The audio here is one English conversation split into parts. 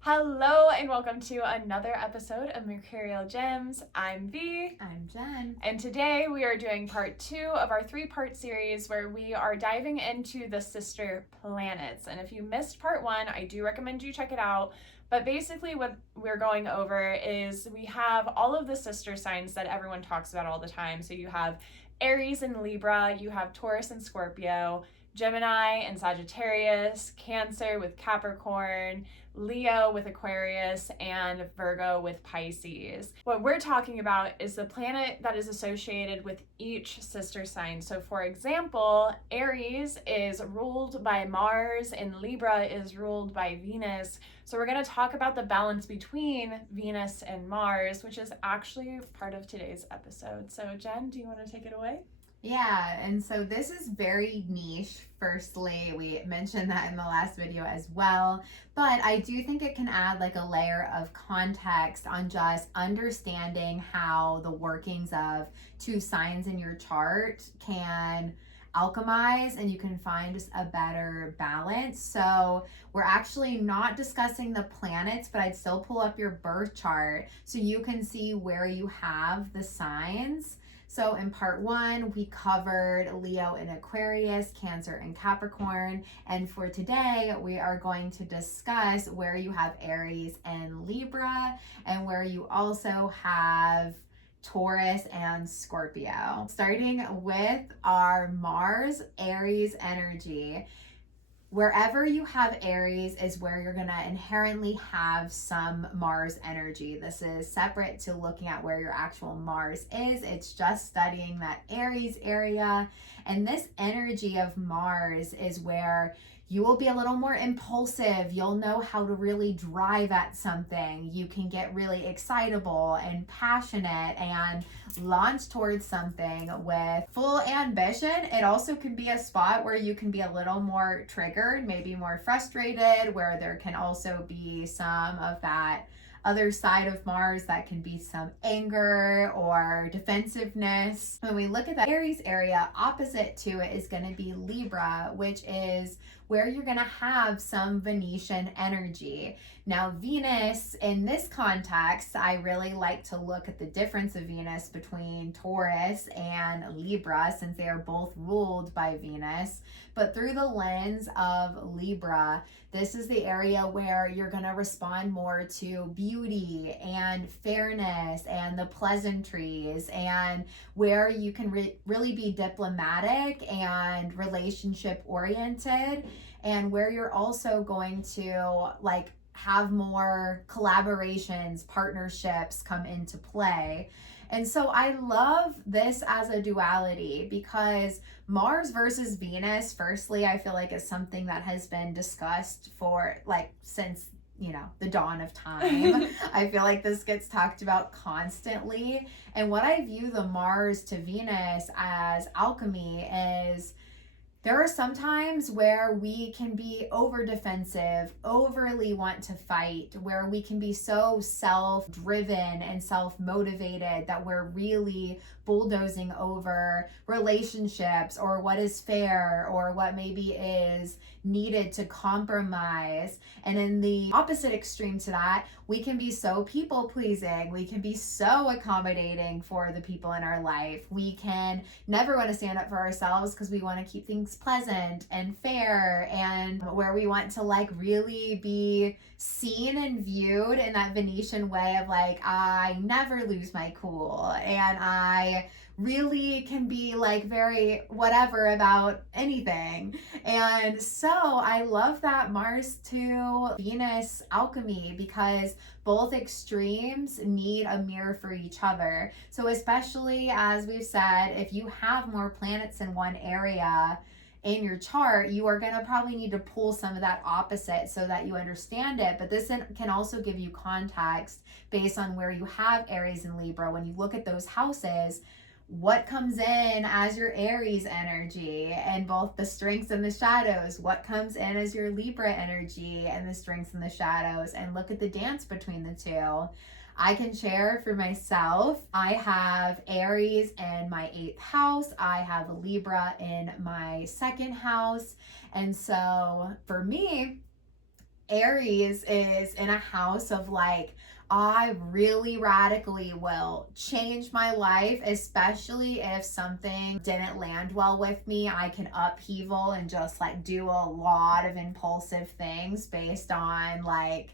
Hello and welcome to another episode of Mercurial Gems. I'm V. I'm Jen. And today we are doing part 2 of our 3-part series where we are diving into the sister planets. And if you missed part 1, I do recommend you check it out. But basically what we're going over is we have all of the sister signs that everyone talks about all the time. So you have Aries and Libra, you have Taurus and Scorpio, Gemini and Sagittarius, Cancer with Capricorn, Leo with Aquarius, and Virgo with Pisces. What we're talking about is the planet that is associated with each sister sign. So for example, Aries is ruled by Mars and Libra is ruled by Venus. So we're going to talk about the balance between Venus and Mars, which is actually part of today's episode. So Jen, do you want to take it away? Yeah, and so this is very niche. Firstly, we mentioned that in the last video as well, but I do think it can add like a layer of context on just understanding how the workings of two signs in your chart can alchemize and you can find just a better balance. So we're actually not discussing the planets, but I'd still pull up your birth chart so you can see where you have the signs. So in part 1, we covered Leo and Aquarius, Cancer and Capricorn. And for today, we are going to discuss where you have Aries and Libra and where you also have Taurus and Scorpio. Starting with our Mars Aries energy. Wherever you have Aries is where you're going to inherently have some Mars energy. This is separate to looking at where your actual Mars is. It's just studying that Aries area. And this energy of Mars is where you will be a little more impulsive. You'll know how to really drive at something. You can get really excitable and passionate and launch towards something with full ambition. It also can be a spot where you can be a little more triggered, maybe more frustrated, where there can also be some of that other side of Mars that can be some anger or defensiveness. When we look at the Aries area, opposite to it is going to be Libra, which is where you're going to have some Venetian energy. Now, Venus, in this context, I really like to look at the difference of Venus between Taurus and Libra, since they are both ruled by Venus. But through the lens of Libra, this is the area where you're going to respond more to beauty and fairness and the pleasantries, and where you can really be diplomatic and relationship oriented, and where you're also going to like have more collaborations, partnerships come into play. And so I love this as a duality because Mars versus Venus, firstly, I feel like is something that has been discussed for like since the dawn of time. I feel like this gets talked about constantly. And what I view the Mars to Venus as alchemy is there are some times where we can be over defensive, overly want to fight, where we can be so self-driven and self-motivated that we're really bulldozing over relationships or what is fair or what maybe is needed to compromise. And in the opposite extreme to that, we can be so people-pleasing. We can be so accommodating for the people in our life. We can never want to stand up for ourselves because we want to keep things pleasant and fair, and where we want to like really be seen and viewed in that Venetian way of like, I never lose my cool and I really can be like very whatever about anything. And so I love that Mars to Venus alchemy because both extremes need a mirror for each other. So especially as we've said, if you have more planets in one area in your chart, you are going to probably need to pull some of that opposite so that you understand it. But this can also give you context based on where you have Aries and Libra. When you look at those houses, what comes in as your Aries energy and both the strengths and the shadows, what comes in as your Libra energy and the strengths and the shadows, and look at the dance between the two. I can share for myself, I have Aries in my 8th house, I have Libra in my 2nd house, And so for me, Aries is in a house of like, I really radically will change my life, especially if something didn't land well with me. I can upheaval and just like do a lot of impulsive things based on like,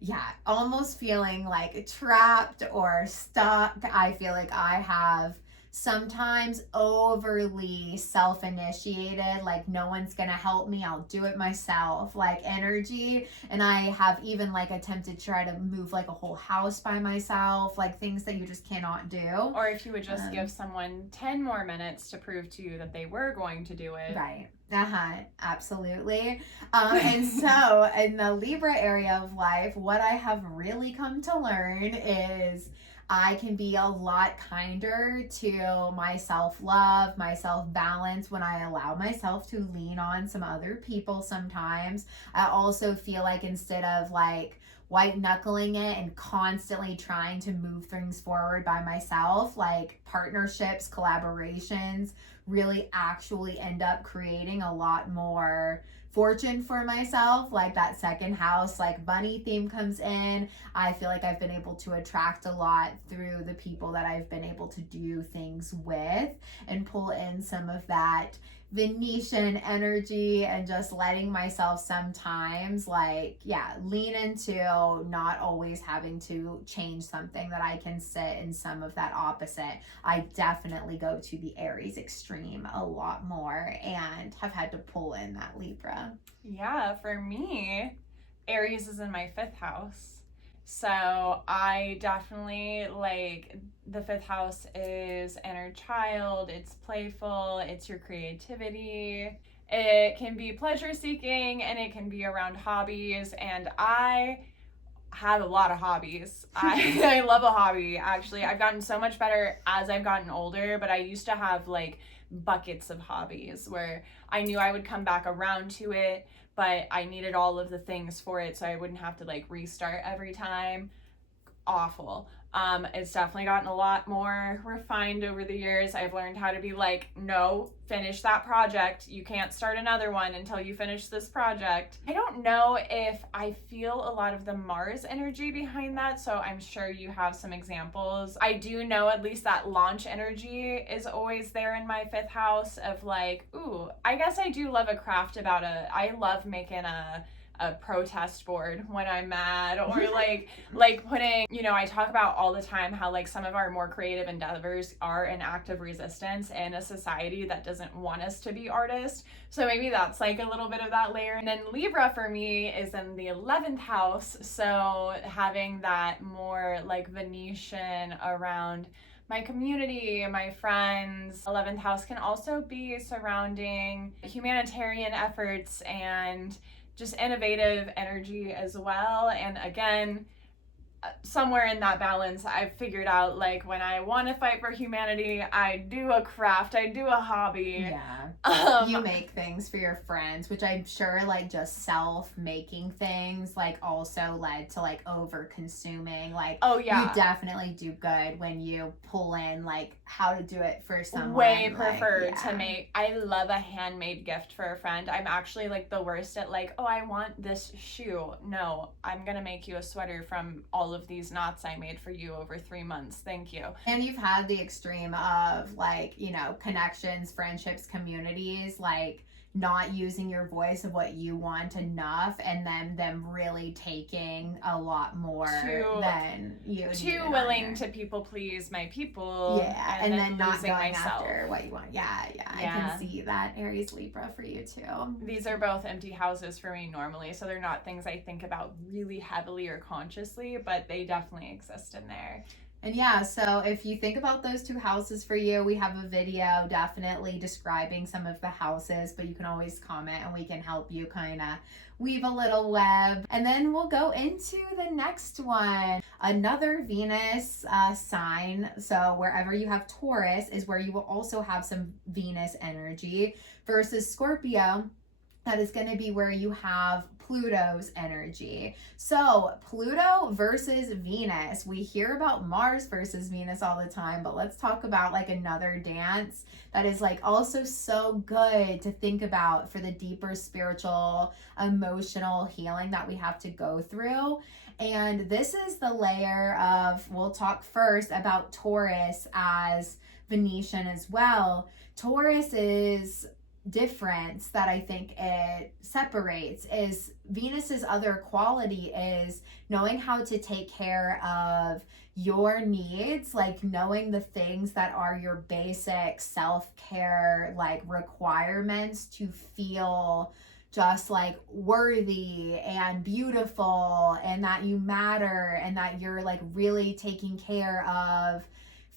yeah, almost feeling like trapped or stuck. I feel like I have sometimes overly self initiated, like no one's gonna help me, I'll do it myself, like energy. And I have even like attempted to try to move like a whole house by myself, like things that you just cannot do. Or if you would just give someone 10 more minutes to prove to you that they were going to do it. Right. Absolutely. And so in the Libra area of life, what I have really come to learn is I can be a lot kinder to my self-love, my self-balance when I allow myself to lean on some other people sometimes. I also feel like instead of like white knuckling it and constantly trying to move things forward by myself, like partnerships, collaborations really actually end up creating a lot more fortune for myself. Like that second house, like bunny theme comes in. I feel like I've been able to attract a lot through the people that I've been able to do things with and pull in some of that Venetian energy and just letting myself sometimes like, yeah, lean into not always having to change something, that I can sit in some of that opposite. I definitely go to the Aries extreme a lot more and have had to pull in that Libra. Yeah, for me, Aries is in my 5th house. So I definitely like the 5th house is inner child, it's playful, it's your creativity. It can be pleasure seeking and it can be around hobbies. And I have a lot of hobbies. I love a hobby, actually. I've gotten so much better as I've gotten older, but I used to have like buckets of hobbies where I knew I would come back around to it, but I needed all of the things for it so I wouldn't have to like restart every time. Awful. It's definitely gotten a lot more refined over the years. I've learned how to be like, no, finish that project. You can't start another one until you finish this project. I don't know if I feel a lot of the Mars energy behind that, so I'm sure you have some examples. I do know at least that launch energy is always there in my 5th house of like, ooh, I guess I do love a craft about I love making a protest board when I'm mad, or like putting, I talk about all the time how like some of our more creative endeavors are an act of resistance in a society that doesn't want us to be artists. So maybe that's like a little bit of that layer. And then Libra for me is in the 11th house, so having that more like Venetian around my community, my friends. 11th house can also be surrounding humanitarian efforts and just innovative energy as well. And again, somewhere in that balance, I've figured out like when I want to fight for humanity, I do a craft, I do a hobby. Yeah. You make things for your friends, which I'm sure like just self-making things like also led to like over consuming. Like, oh yeah, you definitely do good when you pull in like how to do it for someone. Way prefer to make. I love a handmade gift for a friend. I'm actually like the worst at like, oh, I want this shoe. No, I'm gonna make you a sweater from all of these knots I made for you over 3 months. Thank you. And you've had the extreme of like, connections, friendships, communities, like not using your voice of what you want enough, and then them really taking a lot more than you. Too willing to people please my people. Yeah, and then not going after what you want. Yeah, I can see that Aries Libra for you too. These are both empty houses for me normally, so they're not things I think about really heavily or consciously, but they definitely exist in there. And yeah, so if you think about those 2 houses for you, we have a video definitely describing some of the houses, but you can always comment and we can help you kind of weave a little web. And then we'll go into the next one, another Venus sign. So wherever you have Taurus is where you will also have some Venus energy, versus Scorpio. That is going to be where you have Pluto's energy. So Pluto versus Venus. We hear about Mars versus Venus all the time, but let's talk about like another dance that is like also so good to think about for the deeper spiritual, emotional healing that we have to go through. And this is the layer of, we'll talk first about Taurus as Venetian as well. Taurus is difference that I think it separates is Venus's other quality is knowing how to take care of your needs, like knowing the things that are your basic self-care like requirements to feel just like worthy and beautiful and that you matter and that you're like really taking care of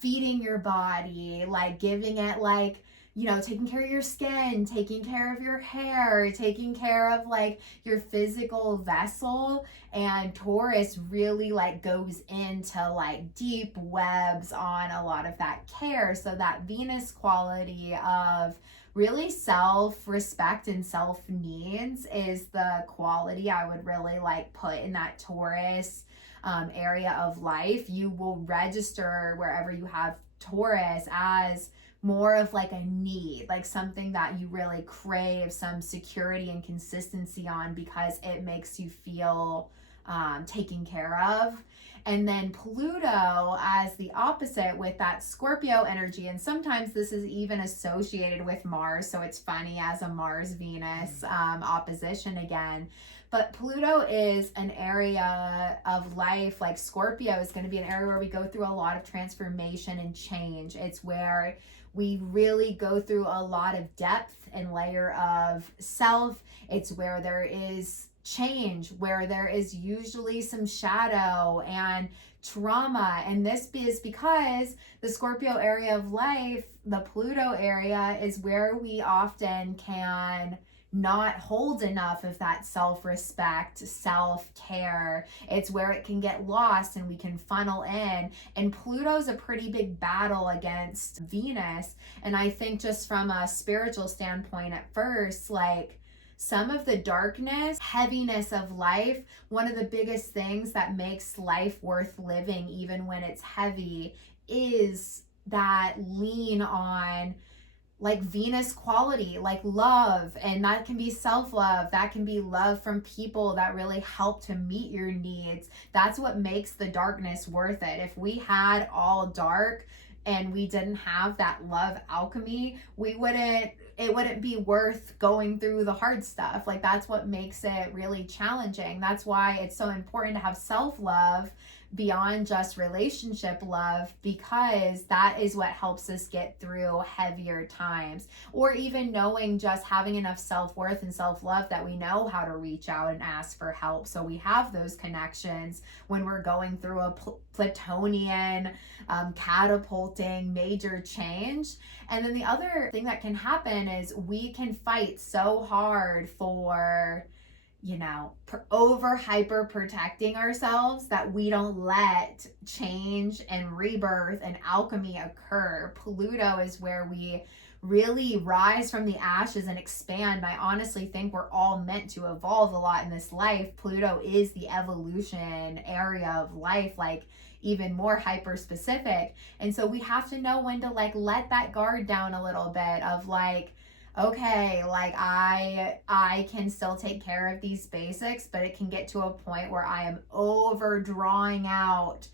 feeding your body, like giving it like, you know, taking care of your skin, taking care of your hair, taking care of like your physical vessel. And Taurus really like goes into like deep webs on a lot of that care. So that Venus quality of really self-respect and self-needs is the quality I would really like put in that Taurus area of life. You will register wherever you have Taurus as more of like a need, like something that you really crave some security and consistency on because it makes you feel taken care of. And then Pluto as the opposite with that Scorpio energy. And sometimes this is even associated with Mars. So it's funny as a Mars Venus opposition again. But Pluto is an area of life, like Scorpio is going to be an area where we go through a lot of transformation and change. It's where we really go through a lot of depth and layer of self. It's where there is change, where there is usually some shadow and trauma. And this is because the Scorpio area of life, the Pluto area, is where we often can not hold enough of that self-respect, self-care. It's where it can get lost and we can funnel in. And Pluto's a pretty big battle against Venus. And I think just from a spiritual standpoint at first, like some of the darkness, heaviness of life, one of the biggest things that makes life worth living, even when it's heavy, is that lean on like Venus quality, like love. And that can be self-love. That can be love from people that really help to meet your needs. That's what makes the darkness worth it. If we had all dark and we didn't have that love alchemy, it wouldn't be worth going through the hard stuff. Like that's what makes it really challenging. That's why it's so important to have self-love beyond just relationship love, because that is what helps us get through heavier times. Or even knowing just having enough self-worth and self-love that we know how to reach out and ask for help. So we have those connections when we're going through a Plutonian catapulting major change. And then the other thing that can happen is we can fight so hard for, you know, over hyper protecting ourselves that we don't let change and rebirth and alchemy occur. Pluto is where we really rise from the ashes and expand. I honestly think we're all meant to evolve a lot in this life. Pluto is the evolution area of life, like even more hyper specific. And so we have to know when to like let that guard down a little bit of like, okay, like I can still take care of these basics, but it can get to a point where I am over drawing out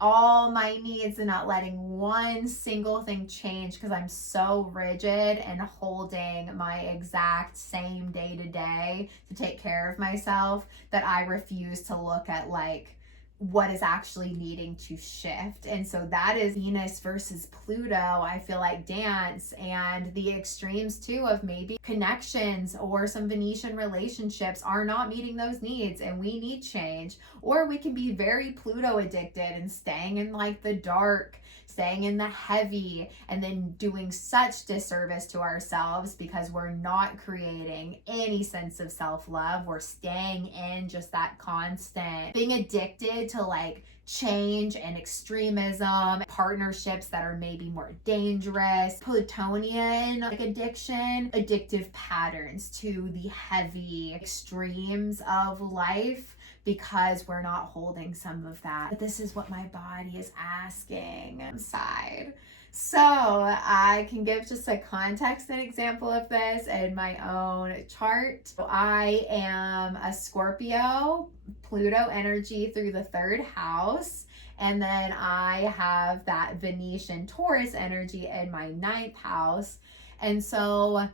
all my needs and not letting one single thing change because I'm so rigid and holding my exact same day to day to take care of myself that I refuse to look at like what is actually needing to shift. And so that is Venus versus Pluto, I feel like, dance, and the extremes too of maybe connections or some Venetian relationships are not meeting those needs and we need change. Or we can be very Pluto addicted and staying in like the dark, staying in the heavy and then doing such disservice to ourselves because we're not creating any sense of self-love. We're staying in just that constant being addicted to like change and extremism, partnerships that are maybe more dangerous, Plutonian like addiction, addictive patterns to the heavy extremes of life, because we're not holding some of that. But this is what my body is asking inside. So I can give just a context and example of this in my own chart. So I am a Scorpio, Pluto energy through the 3rd house. And then I have that Venetian Taurus energy in my 9th house. And so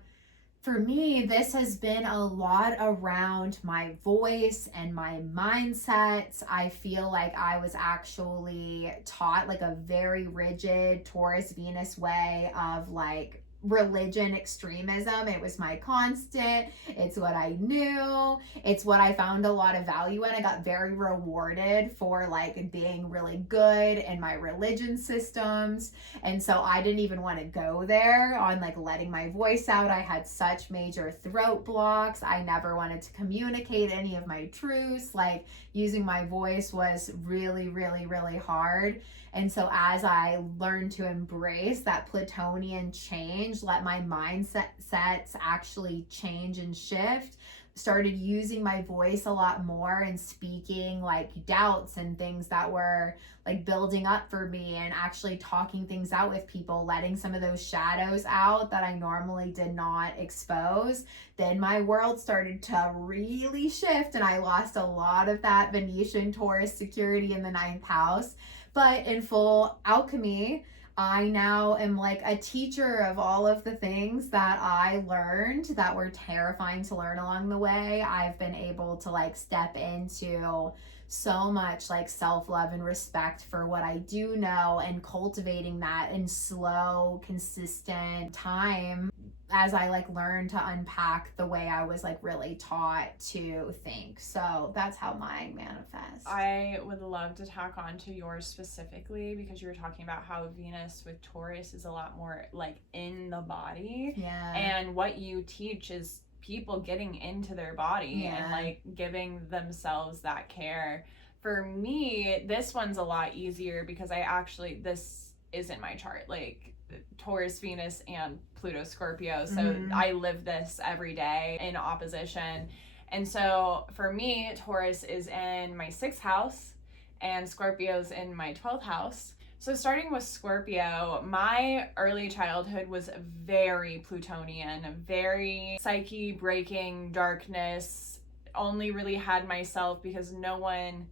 for me, this has been a lot around my voice and my mindsets. I feel like I was actually taught like a very rigid Taurus Venus way of like religion extremism. It was my constant. It's what I knew. It's what I found a lot of value in. I got very rewarded for like being really good in my religion systems. And so I didn't even want to go there on like letting my voice out. I had such major throat blocks. I never wanted to communicate any of my truths. Like using my voice was really, really, really hard. And so as I learned to embrace that Plutonian change, let my mindsets actually change and shift, started using my voice a lot more and speaking like doubts and things that were like building up for me, and actually talking things out with people, letting some of those shadows out that I normally did not expose, then my world started to really shift, and I lost a lot of that Venetian Taurus security in the 9th house. But in full alchemy, I now am like a teacher of all of the things that I learned that were terrifying to learn along the way. I've been able to like step into so much like self-love and respect for what I do know, and cultivating that in slow, consistent time as I like learn to unpack the way I was like really taught to think. So that's how mine manifests. I would love to tack on to yours specifically, because you were talking about how Venus with Taurus is a lot more like in the body. Yeah. And what you teach is people getting into their body and like giving themselves that care. For me, this one's a lot easier because this is in my chart. Like Taurus, Venus, and Pluto, Scorpio. So I live this every day in opposition. And so for me, Taurus is in my 6th house and Scorpio's in my 12th house. So starting with Scorpio, my early childhood was very Plutonian, very psyche breaking, darkness. Only really had myself because no one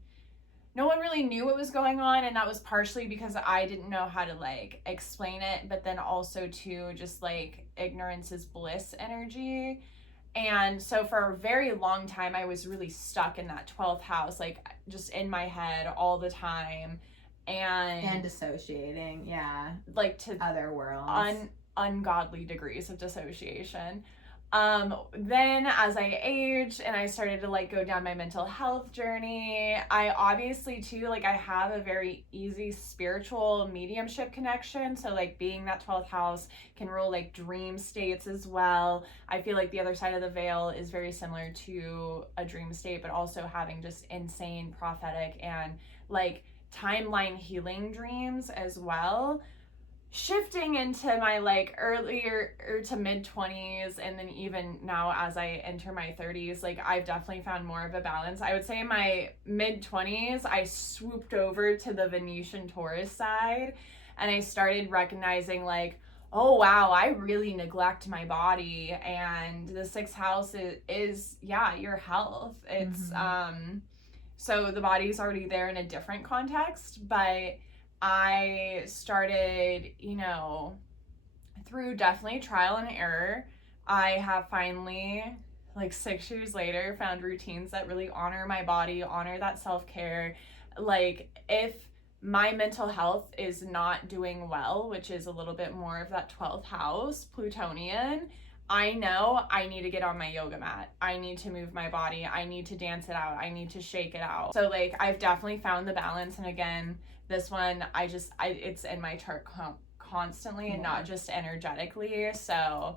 really knew what was going on, and that was partially because I didn't know how to like explain it, but then also too just like ignorance is bliss energy. And so for a very long time I was really stuck in that 12th house, like just in my head all the time, and dissociating, like to other worlds, ungodly degrees of dissociation. Then as I aged and I started to like go down my mental health journey, I obviously too, like I have a very easy spiritual mediumship connection. So like being that 12th house can rule like dream states as well. I feel like the other side of the veil is very similar to a dream state, but also having just insane prophetic and like timeline healing dreams as well. Shifting into my like earlier to mid 20s, and then even now as I enter my 30s, like I've definitely found more of a balance. I would say in my mid 20s I swooped over to the Venetian Taurus side, and I started recognizing like, oh wow, I really neglect my body. And the 6th house is your health. It's so the body's already there in a different context, but I started, through definitely trial and error, I have finally, like 6 years later, found routines that really honor my body, honor that self-care. Like if my mental health is not doing well, which is a little bit more of that 12th house, Plutonian, I know I need to get on my yoga mat. I need to move my body. I need to dance it out. I need to shake it out. So like I've definitely found the balance. And again, this one, it's in my chart constantly and not just energetically. So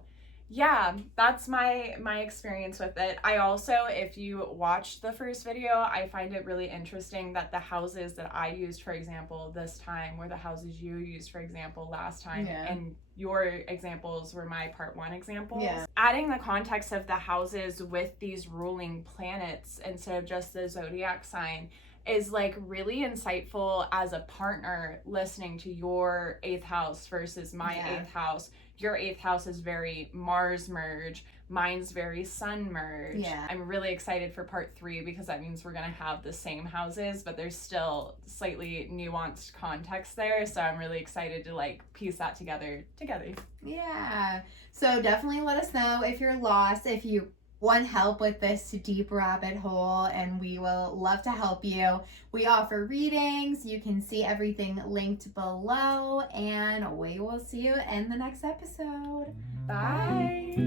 yeah, that's my experience with it. I also, if you watched the first video, I find it really interesting that the houses that I used, for example, this time were the houses you used, for example, last time. And your examples were my part 1 examples. Adding the context of the houses with these ruling planets instead of just the zodiac sign is like really insightful as a partner, listening to your 8th house versus my 8th house. Your 8th house is very Mars merge. Mine's very Sun merge. I'm really excited for part 3 because that means we're going to have the same houses, but there's still slightly nuanced context there. So I'm really excited to like piece that together. Yeah. So definitely let us know if you're lost, if you want help with this deep rabbit hole, and we will love to help you. We offer readings. You can see everything linked below, and we will see you in the next episode. Bye.